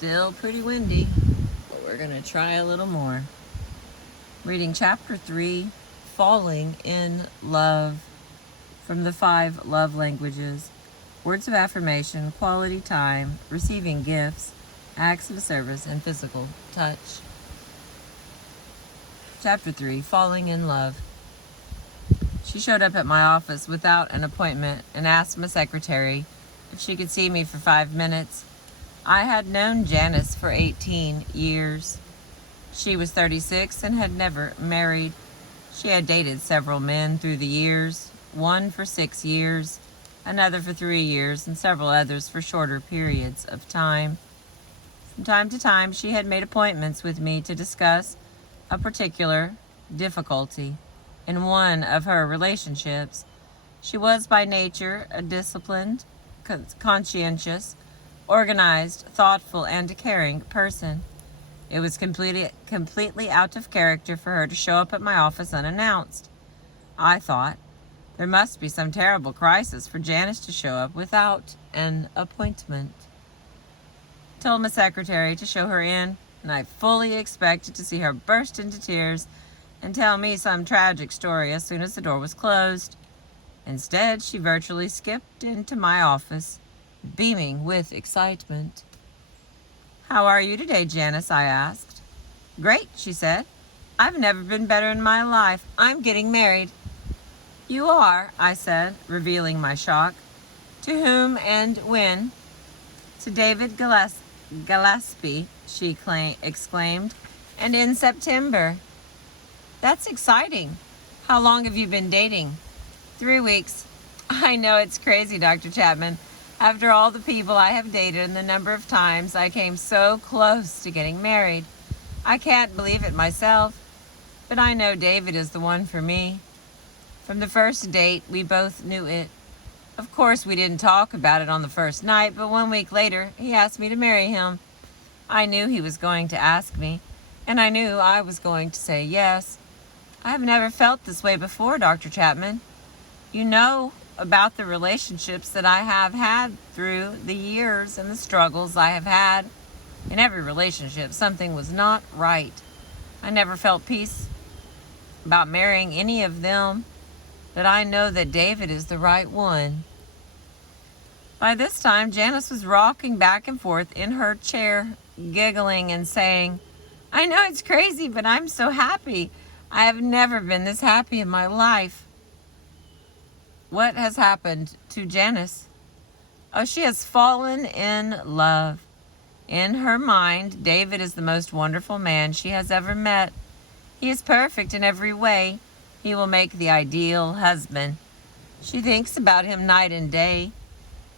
Still pretty windy, but we're going to try a little more. Reading Chapter 3, Falling in Love, from the 5 Love Languages. Words of affirmation, quality time, receiving gifts, acts of service, and physical touch. Chapter 3, Falling in Love. She showed up at my office without an appointment and asked my secretary if she could see me for 5 minutes. I had known Janice for 18 years. She was 36 and had never married. She had dated several men through the years, one for 6 years, another for 3 years, and several others for shorter periods of time. From time to time, she had made appointments with me to discuss a particular difficulty in one of her relationships. She was by nature a disciplined, conscientious, organized, thoughtful, and caring person. It was completely out of character for her to show up at my office unannounced. I thought, there must be some terrible crisis for Janice to show up without an appointment. Told my secretary to show her in, and I fully expected to see her burst into tears and tell me some tragic story as soon as the door was closed. Instead, she virtually skipped into my office, beaming with excitement. "How are you today, Janice?" I asked. "Great," she said. "I've never been better in my life. I'm getting married." "You are?" I said, revealing my shock. "To whom and when?" "To David Gillespie," she exclaimed, "and in September." "That's exciting. How long have you been dating?" 3 weeks. "I know it's crazy, Dr. Chapman. After all the people I have dated and the number of times I came so close to getting married, I can't believe it myself. But I know David is the one for me. From the first date, we both knew it. Of course, we didn't talk about it on the first night, but 1 week later, he asked me to marry him. I knew he was going to ask me, and I knew I was going to say yes. I have never felt this way before, Dr. Chapman. You know about the relationships that I have had through the years and the struggles I have had. In every relationship, something was not right. I never felt peace about marrying any of them, but I know that David is the right one." By this time, Janice was rocking back and forth in her chair, giggling and saying, "I know it's crazy, but I'm so happy. I have never been this happy in my life." What has happened to Janice? Oh, she has fallen in love. In her mind, David is the most wonderful man she has ever met. He is perfect in every way. He will make the ideal husband. She thinks about him night and day.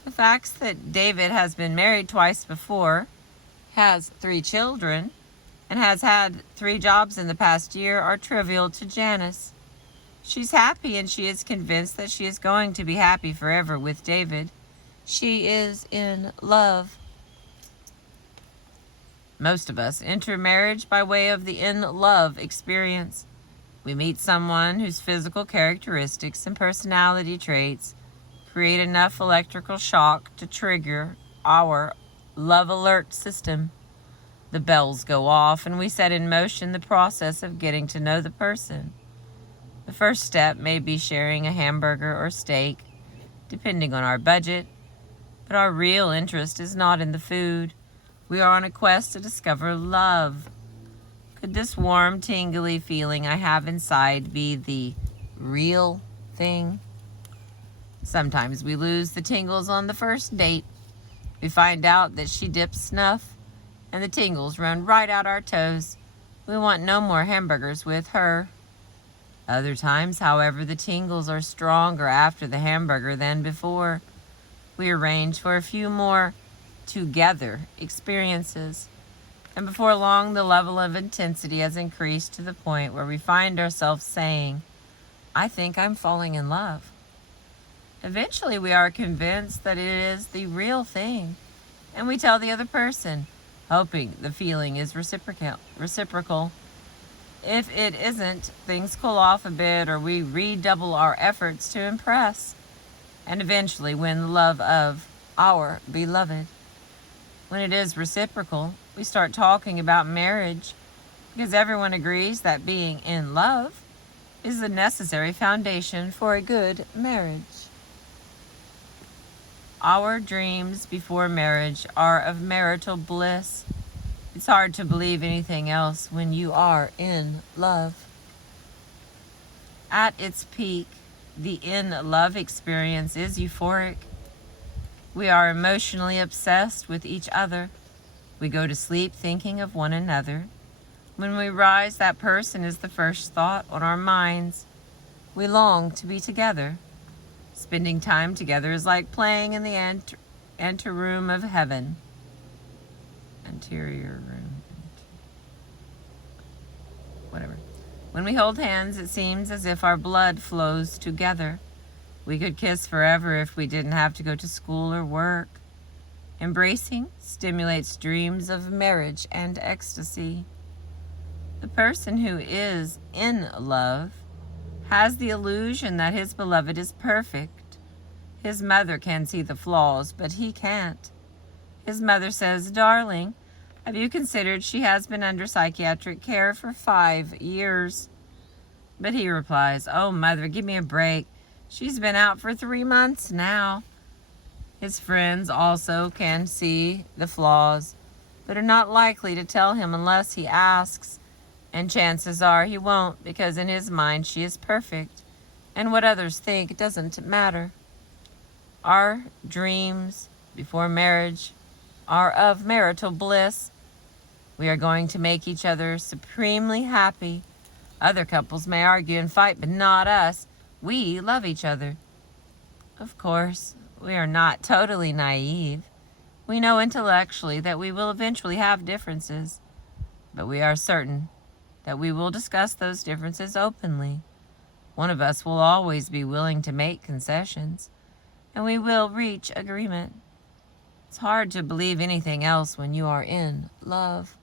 The facts that David has been married twice before, has 3 children, and has had 3 jobs in the past year are trivial to Janice. She's happy, and she is convinced that she is going to be happy forever with David. She is in love. Most of us enter marriage by way of the in-love experience. We meet someone whose physical characteristics and personality traits create enough electrical shock to trigger our love alert system. The bells go off, and we set in motion the process of getting to know the person. The first step may be sharing a hamburger or steak, depending on our budget, but our real interest is not in the food. We are on a quest to discover love. Could this warm, tingly feeling I have inside be the real thing? Sometimes we lose the tingles on the first date. We find out that she dips snuff, and the tingles run right out our toes. We want no more hamburgers with her. Other times, however, the tingles are stronger after the hamburger than before. We arrange for a few more together experiences, and before long the level of intensity has increased to the point where we find ourselves saying, "I think I'm falling in love." Eventually we are convinced that it is the real thing, and we tell the other person, hoping the feeling is reciprocal. If it isn't, things cool off a bit, or we redouble our efforts to impress, and eventually win the love of our beloved. When it is reciprocal, we start talking about marriage because everyone agrees that being in love is the necessary foundation for a good marriage. Our dreams before marriage are of marital bliss. It's hard to believe anything else when you are in love. At its peak, the in-love experience is euphoric. We are emotionally obsessed with each other. We go to sleep thinking of one another. When we rise, that person is the first thought on our minds. We long to be together. Spending time together is like playing in the anteroom of heaven. Anterior room. Whatever. When we hold hands, it seems as if our blood flows together. We could kiss forever if we didn't have to go to school or work. Embracing stimulates dreams of marriage and ecstasy. The person who is in love has the illusion that his beloved is perfect. His mother can see the flaws, but he can't. His mother says, "Darling, have you considered she has been under psychiatric care for 5 years?" But he replies, "Oh, mother, give me a break. She's been out for 3 months now." His friends also can see the flaws, but are not likely to tell him unless he asks. And chances are he won't, because in his mind she is perfect, and what others think doesn't matter. Our dreams before marriage are of marital bliss. We are going to make each other supremely happy. Other couples may argue and fight, but not us. We love each other. Of course, we are not totally naive. We know intellectually that we will eventually have differences, but we are certain that we will discuss those differences openly. One of us will always be willing to make concessions, and we will reach agreement. It's hard to believe anything else when you are in love.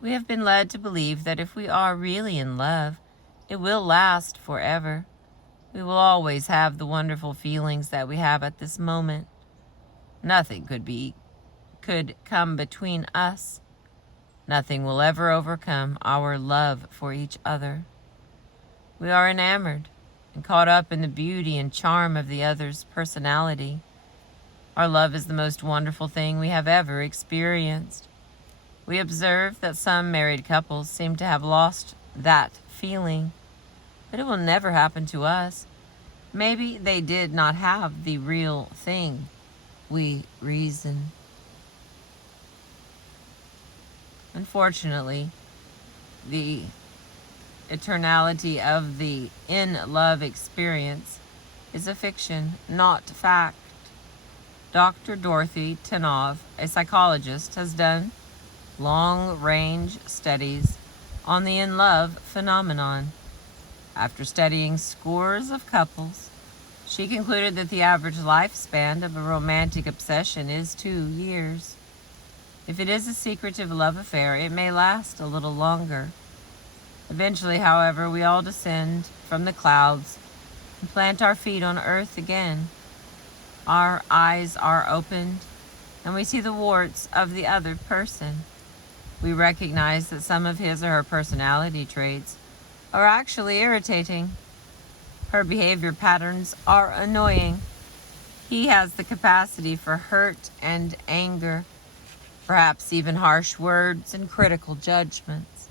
We have been led to believe that if we are really in love, it will last forever. We will always have the wonderful feelings that we have at this moment. Nothing could come between us. Nothing will ever overcome our love for each other. We are enamored and caught up in the beauty and charm of the other's personality. Our love is the most wonderful thing we have ever experienced. We observe that some married couples seem to have lost that feeling, but it will never happen to us. Maybe they did not have the real thing, we reason. Unfortunately, the eternality of the in-love experience is a fiction, not fact. Dr. Dorothy Tennov, a psychologist, has done long-range studies on the in-love phenomenon. After studying scores of couples, she concluded that the average lifespan of a romantic obsession is 2 years. If it is a secretive love affair, it may last a little longer. Eventually, however, we all descend from the clouds and plant our feet on earth again. Our eyes are opened, and we see the warts of the other person. We recognize that some of his or her personality traits are actually irritating. Her behavior patterns are annoying. He has the capacity for hurt and anger, perhaps even harsh words and critical judgments.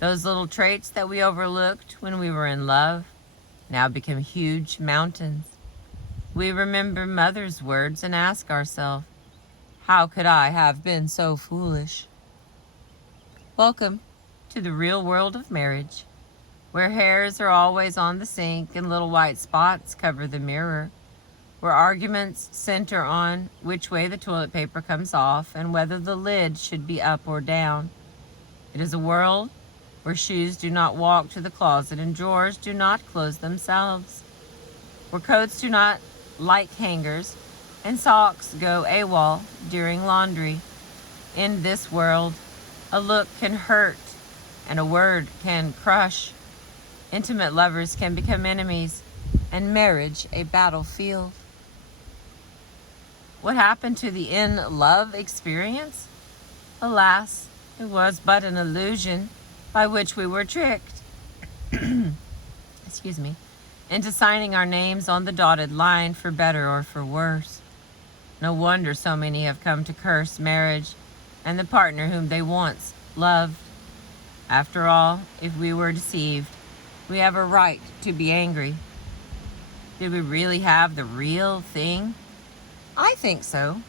Those little traits that we overlooked when we were in love now become huge mountains. We remember Mother's words and ask ourselves, how could I have been so foolish? Welcome to the real world of marriage, where hairs are always on the sink and little white spots cover the mirror, where arguments center on which way the toilet paper comes off and whether the lid should be up or down. It is a world where shoes do not walk to the closet and drawers do not close themselves, where coats do not like hangers and socks go AWOL during laundry. In this world, a look can hurt and a word can crush. Intimate lovers can become enemies and marriage a battlefield. What happened to the in-love experience? Alas, it was but an illusion by which we were tricked, excuse me, into signing our names on the dotted line for better or for worse. No wonder so many have come to curse marriage and the partner whom they once loved. After all, if we were deceived, we have a right to be angry. Did we really have the real thing? I think so.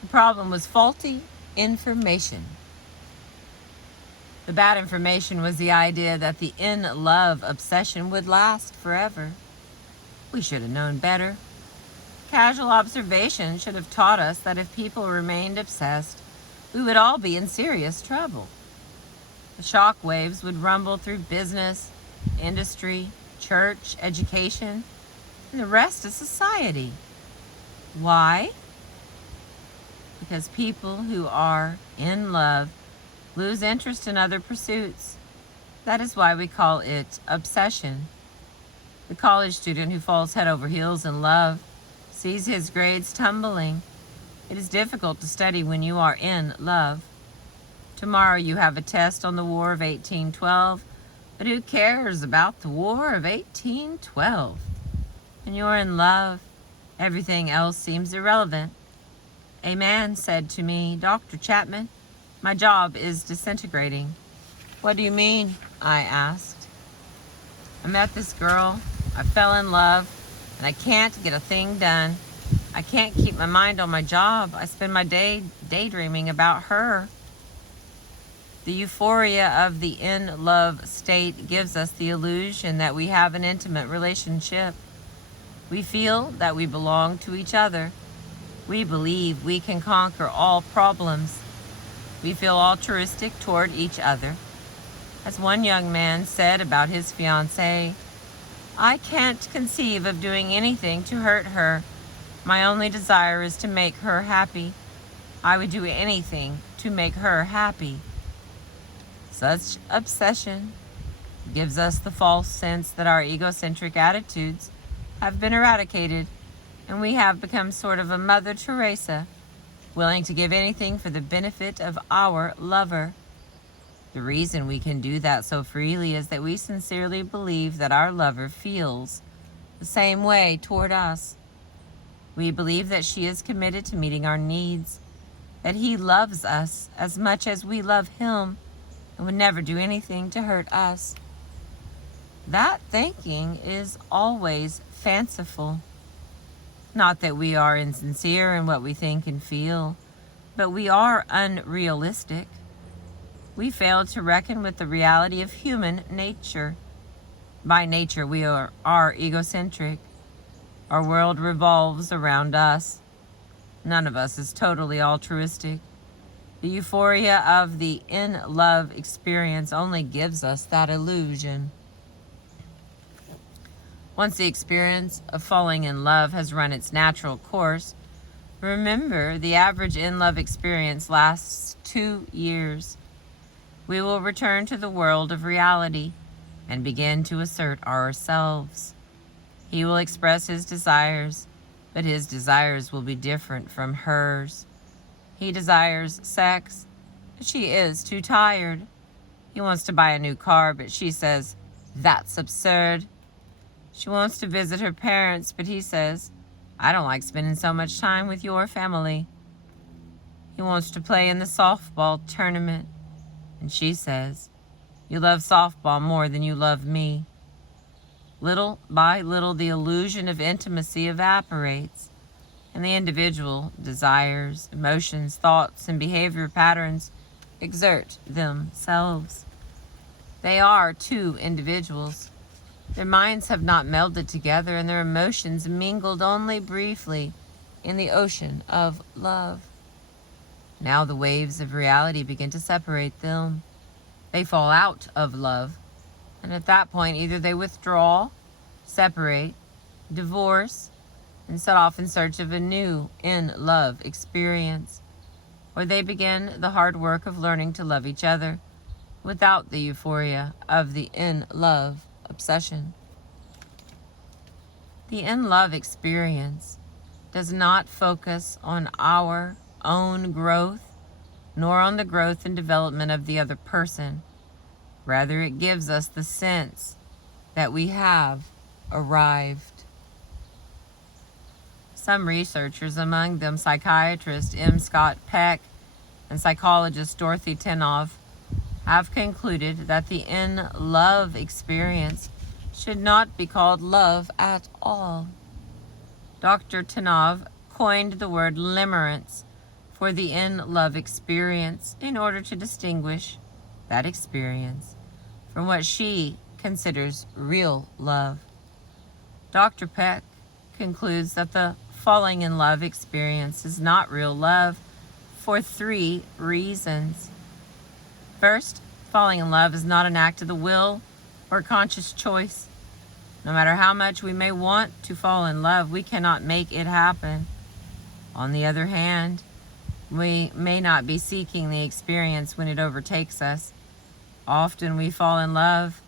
The problem was faulty information. The bad information was the idea that the in-love obsession would last forever. We should have known better. Casual observation should have taught us that if people remained obsessed, we would all be in serious trouble. The shock waves would rumble through business, industry, church, education, and the rest of society. Why? Because people who are in love lose interest in other pursuits. That is why we call it obsession. The college student who falls head over heels in love sees his grades tumbling. It is difficult to study when you are in love. Tomorrow you have a test on the War of 1812, but who cares about the War of 1812? When you're in love, everything else seems irrelevant. A man said to me, "Dr. Chapman, my job is disintegrating." "What do you mean?" I asked. "I met this girl, I fell in love, and I can't get a thing done. I can't keep my mind on my job. I spend my day daydreaming about her." The euphoria of the in-love state gives us the illusion that we have an intimate relationship. We feel that we belong to each other. We believe we can conquer all problems. We feel altruistic toward each other. As one young man said about his fiancée, "I can't conceive of doing anything to hurt her. My only desire is to make her happy. I would do anything to make her happy." Such obsession gives us the false sense that our egocentric attitudes have been eradicated and we have become sort of a Mother Teresa, willing to give anything for the benefit of our lover. The reason we can do that so freely is that we sincerely believe that our lover feels the same way toward us. We believe that she is committed to meeting our needs, that he loves us as much as we love him, and would never do anything to hurt us. That thinking is always fanciful. Not that we are insincere in what we think and feel, but we are unrealistic. We fail to reckon with the reality of human nature. By nature, we are egocentric. Our world revolves around us. None of us is totally altruistic. The euphoria of the in-love experience only gives us that illusion. Once the experience of falling in love has run its natural course, remember the average in-love experience lasts 2 years. We will return to the world of reality and begin to assert ourselves. He will express his desires, but his desires will be different from hers. He desires sex, but she is too tired. He wants to buy a new car, but she says, "That's absurd." She wants to visit her parents, but he says, "I don't like spending so much time with your family." He wants to play in the softball tournament, and she says, "You love softball more than you love me." Little by little, the illusion of intimacy evaporates, and the individual desires, emotions, thoughts, and behavior patterns exert themselves. They are two individuals. Their minds have not melded together, and their emotions mingled only briefly in the ocean of love. Now the waves of reality begin to separate them. They fall out of love, and at that point either they withdraw, separate, divorce, and set off in search of a new in-love experience, or they begin the hard work of learning to love each other without the euphoria of the in-love obsession. The in-love experience does not focus on our own growth, nor on the growth and development of the other person. Rather, it gives us the sense that we have arrived. Some researchers, among them psychiatrist M. Scott Peck and psychologist Dorothy Tennov, have concluded that the in-love experience should not be called love at all. Dr. Tennov coined the word limerence for the in-love experience in order to distinguish that experience from what she considers real love. Dr. Peck concludes that the falling in love experience is not real love for 3 reasons. First, falling in love is not an act of the will or conscious choice. No matter how much we may want to fall in love, we cannot make it happen. On the other hand, we may not be seeking the experience when it overtakes us. Often we fall in love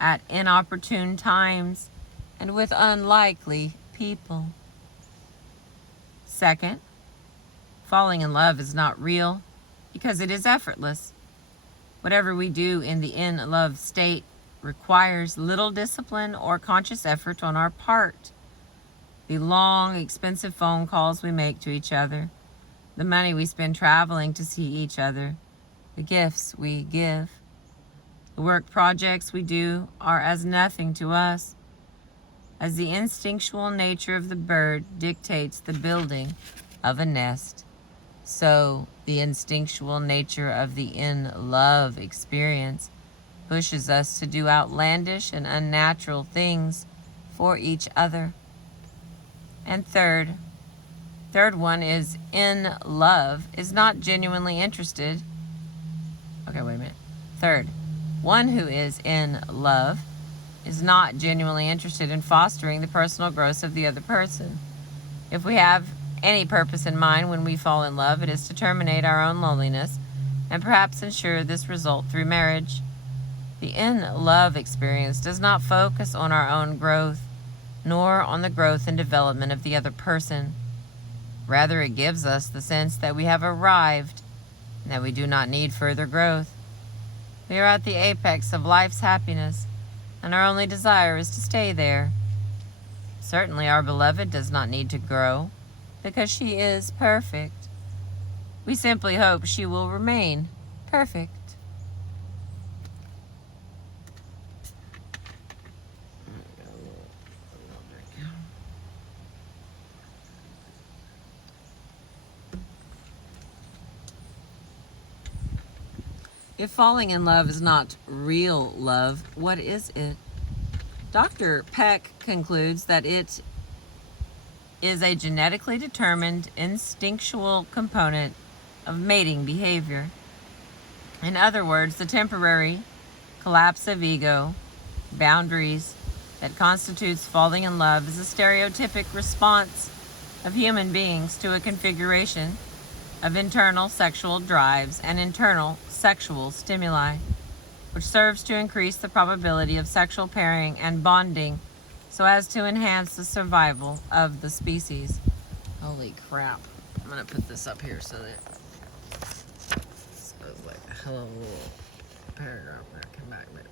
at inopportune times and with unlikely people. Second, falling in love is not real because it is effortless. Whatever we do in the in-love state requires little discipline or conscious effort on our part. The long, expensive phone calls we make to each other, the money we spend traveling to see each other, the gifts we give, the work projects we do are as nothing to us. As the instinctual nature of the bird dictates the building of a nest, so the instinctual nature of the in-love experience pushes us to do outlandish and unnatural things for each other. And third one is in love is not genuinely interested. Okay, wait a minute. Third, one who is in love is not genuinely interested in fostering the personal growth of the other person. If we have any purpose in mind when we fall in love, it is to terminate our own loneliness and perhaps ensure this result through marriage. The in-love experience does not focus on our own growth, nor on the growth and development of the other person. Rather, it gives us the sense that we have arrived and that we do not need further growth. We are at the apex of life's happiness, and our only desire is to stay there. Certainly, our beloved does not need to grow, because she is perfect. We simply hope she will remain perfect. If falling in love is not real love, what is it? Dr. Peck concludes that it is a genetically determined instinctual component of mating behavior. In other words, the temporary collapse of ego boundaries that constitutes falling in love is a stereotypic response of human beings to a configuration of internal sexual drives and internal sexual stimuli, which serves to increase the probability of sexual pairing and bonding so as to enhance the survival of the species. Holy crap. I'm going to put this up here so it's like a hell of a little paragraph there. Come back, baby.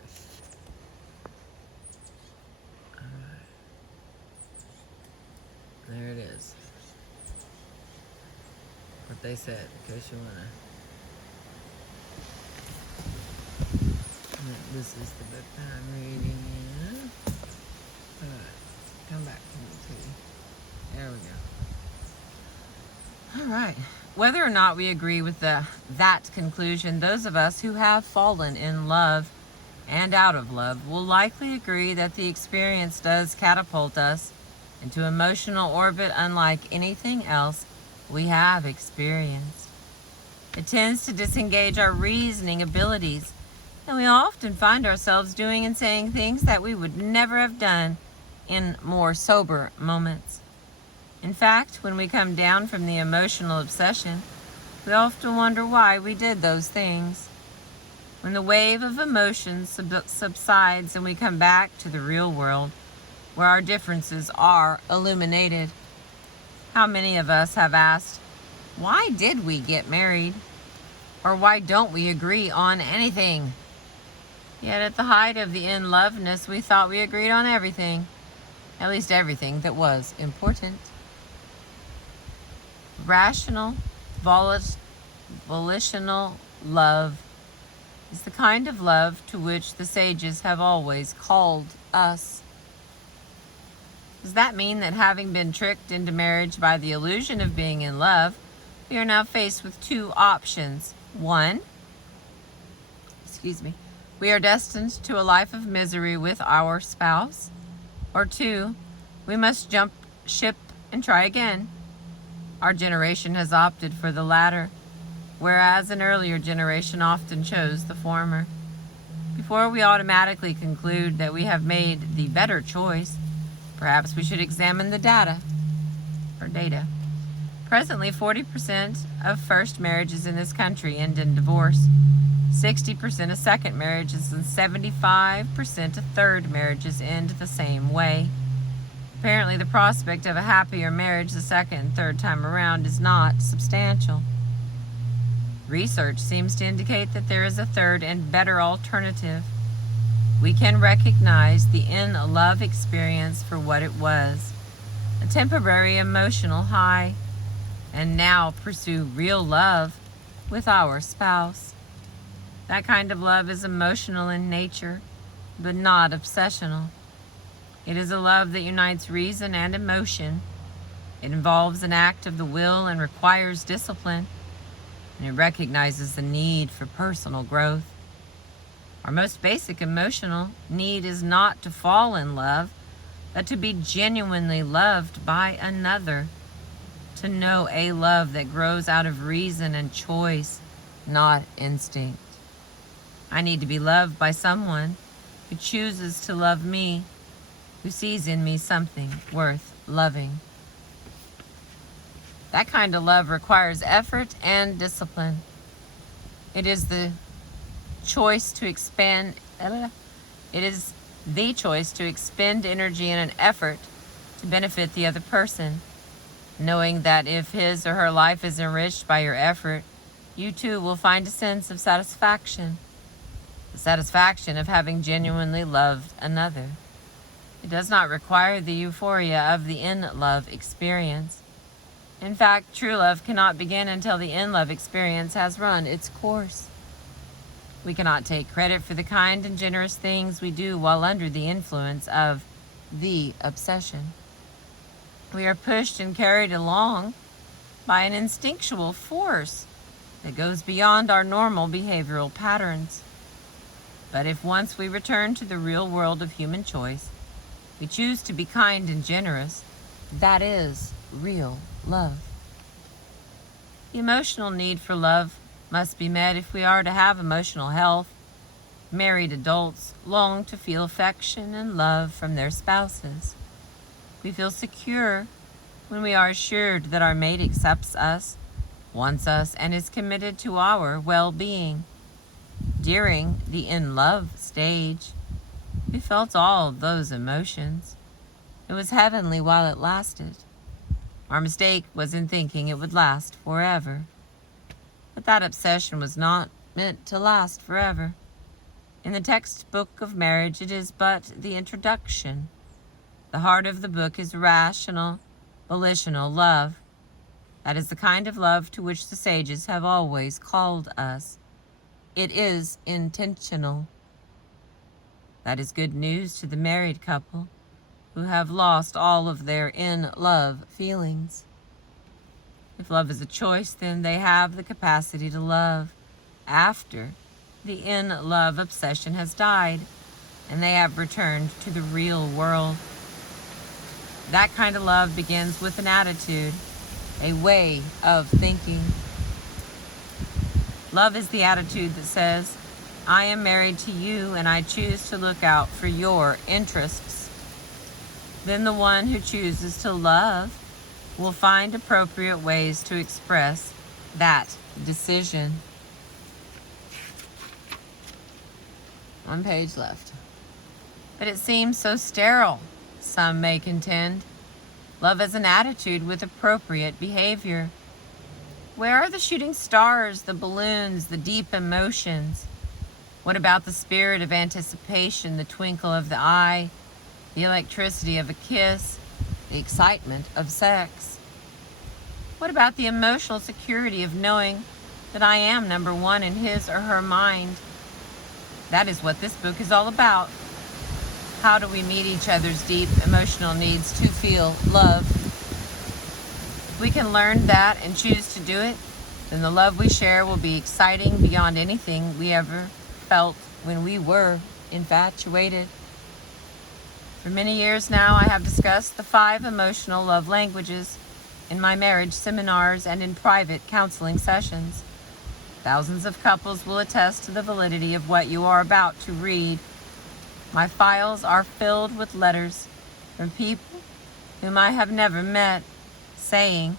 Alright. There it is. What they said, in case you want to. This is the book that I'm reading in. Alright, come back to me, too. There we go. Alright. Whether or not we agree with that conclusion, those of us who have fallen in love and out of love will likely agree that the experience does catapult us into emotional orbit unlike anything else we have experienced. It tends to disengage our reasoning abilities, and we often find ourselves doing and saying things that we would never have done in more sober moments. In fact, when we come down from the emotional obsession, we often wonder why we did those things. When the wave of emotions subsides and we come back to the real world, where our differences are illuminated, How many of us have asked, why did we get married? Or why don't we agree on anything? Yet at the height of the in-loveness, we thought we agreed on everything. At least everything that was important. Rational, volitional love is the kind of love to which the sages have always called us. Does that mean that having been tricked into marriage by the illusion of being in love, we are now faced with two options? One, we are destined to a life of misery with our spouse. Or two, we must jump ship and try again. Our generation has opted for the latter, whereas an earlier generation often chose the former. Before we automatically conclude that we have made the better choice, perhaps we should examine the data. Presently, 40% of first marriages in this country end in divorce, 60% of second marriages, and 75% of third marriages end the same way. Apparently, the prospect of a happier marriage the second and third time around is not substantial. Research seems to indicate that there is a third and better alternative. We can recognize the in-love experience for what it was, a temporary emotional high, and now pursue real love with our spouse. That kind of love is emotional in nature, but not obsessional. It is a love that unites reason and emotion. It involves an act of the will and requires discipline, and it recognizes the need for personal growth. Our most basic emotional need is not to fall in love, but to be genuinely loved by another, to know a love that grows out of reason and choice, not instinct. I need to be loved by someone who chooses to love me, who sees in me something worth loving. That kind of love requires effort and discipline. It is the choice to expend energy in an effort to benefit the other person, knowing that if his or her life is enriched by your effort, you too will find a sense of satisfaction, the satisfaction of having genuinely loved another. It does not require the euphoria of the in-love experience. In fact, true love cannot begin until the in-love experience has run its course. We cannot take credit for the kind and generous things we do while under the influence of the obsession. We are pushed and carried along by an instinctual force that goes beyond our normal behavioral patterns. But if once we return to the real world of human choice, we choose to be kind and generous, that is real love. The emotional need for love must be met if we are to have emotional health. Married adults long to feel affection and love from their spouses. We feel secure when we are assured that our mate accepts us, wants us, and is committed to our well-being. During the in-love stage, we felt all of those emotions. It was heavenly while it lasted. Our mistake was in thinking it would last forever. But that obsession was not meant to last forever. In the textbook of marriage, it is but the introduction. The heart of the book is rational, volitional love. That is the kind of love to which the sages have always called us. It is intentional. That is good news to the married couple who have lost all of their in-love feelings. If love is a choice, then they have the capacity to love after the in-love obsession has died and they have returned to the real world. That kind of love begins with an attitude, a way of thinking. Love is the attitude that says, I am married to you and I choose to look out for your interests. Then the one who chooses to love will find appropriate ways to express that decision. One page left. But it seems so sterile, some may contend. Love as an attitude with appropriate behavior. Where are the shooting stars, the balloons, the deep emotions? What about the spirit of anticipation, the twinkle of the eye, the electricity of a kiss, the excitement of sex? What about the emotional security of knowing that I am number one in his or her mind? That is what this book is all about. How do we meet each other's deep emotional needs to feel love? If we can learn that and choose to do it, then the love we share will be exciting beyond anything we ever felt when we were infatuated. For many years now, I have discussed the 5 emotional love languages in my marriage seminars and in private counseling sessions. Thousands of couples will attest to the validity of what you are about to read. My files are filled with letters from people whom I have never met, saying,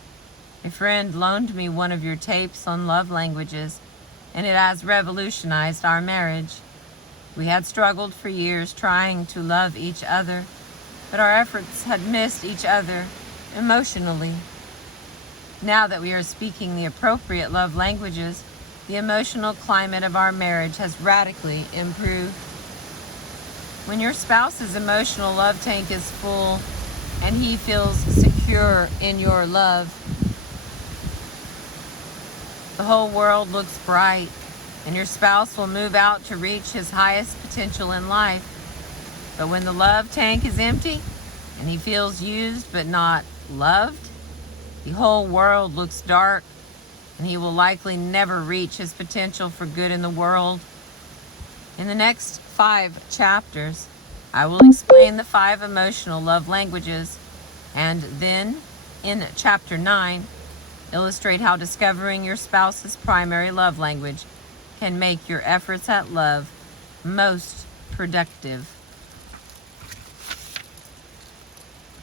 "A friend loaned me one of your tapes on love languages, and it has revolutionized our marriage. We had struggled for years trying to love each other, but our efforts had missed each other emotionally. Now that we are speaking the appropriate love languages, the emotional climate of our marriage has radically improved." When your spouse's emotional love tank is full and he feels secure in your love, the whole world looks bright, and your spouse will move out to reach his highest potential in life. But when the love tank is empty and he feels used but not loved, the whole world looks dark, and he will likely never reach his potential for good in the world. In the next 5 chapters, I will explain the 5 emotional love languages, and then, in chapter 9, illustrate how discovering your spouse's primary love language can make your efforts at love most productive.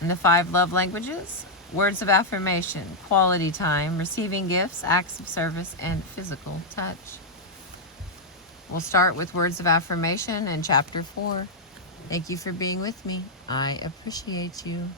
And the 5 love languages: words of affirmation, quality time, receiving gifts, acts of service, and physical touch. We'll start with words of affirmation in chapter 4. Thank you for being with me. I appreciate you.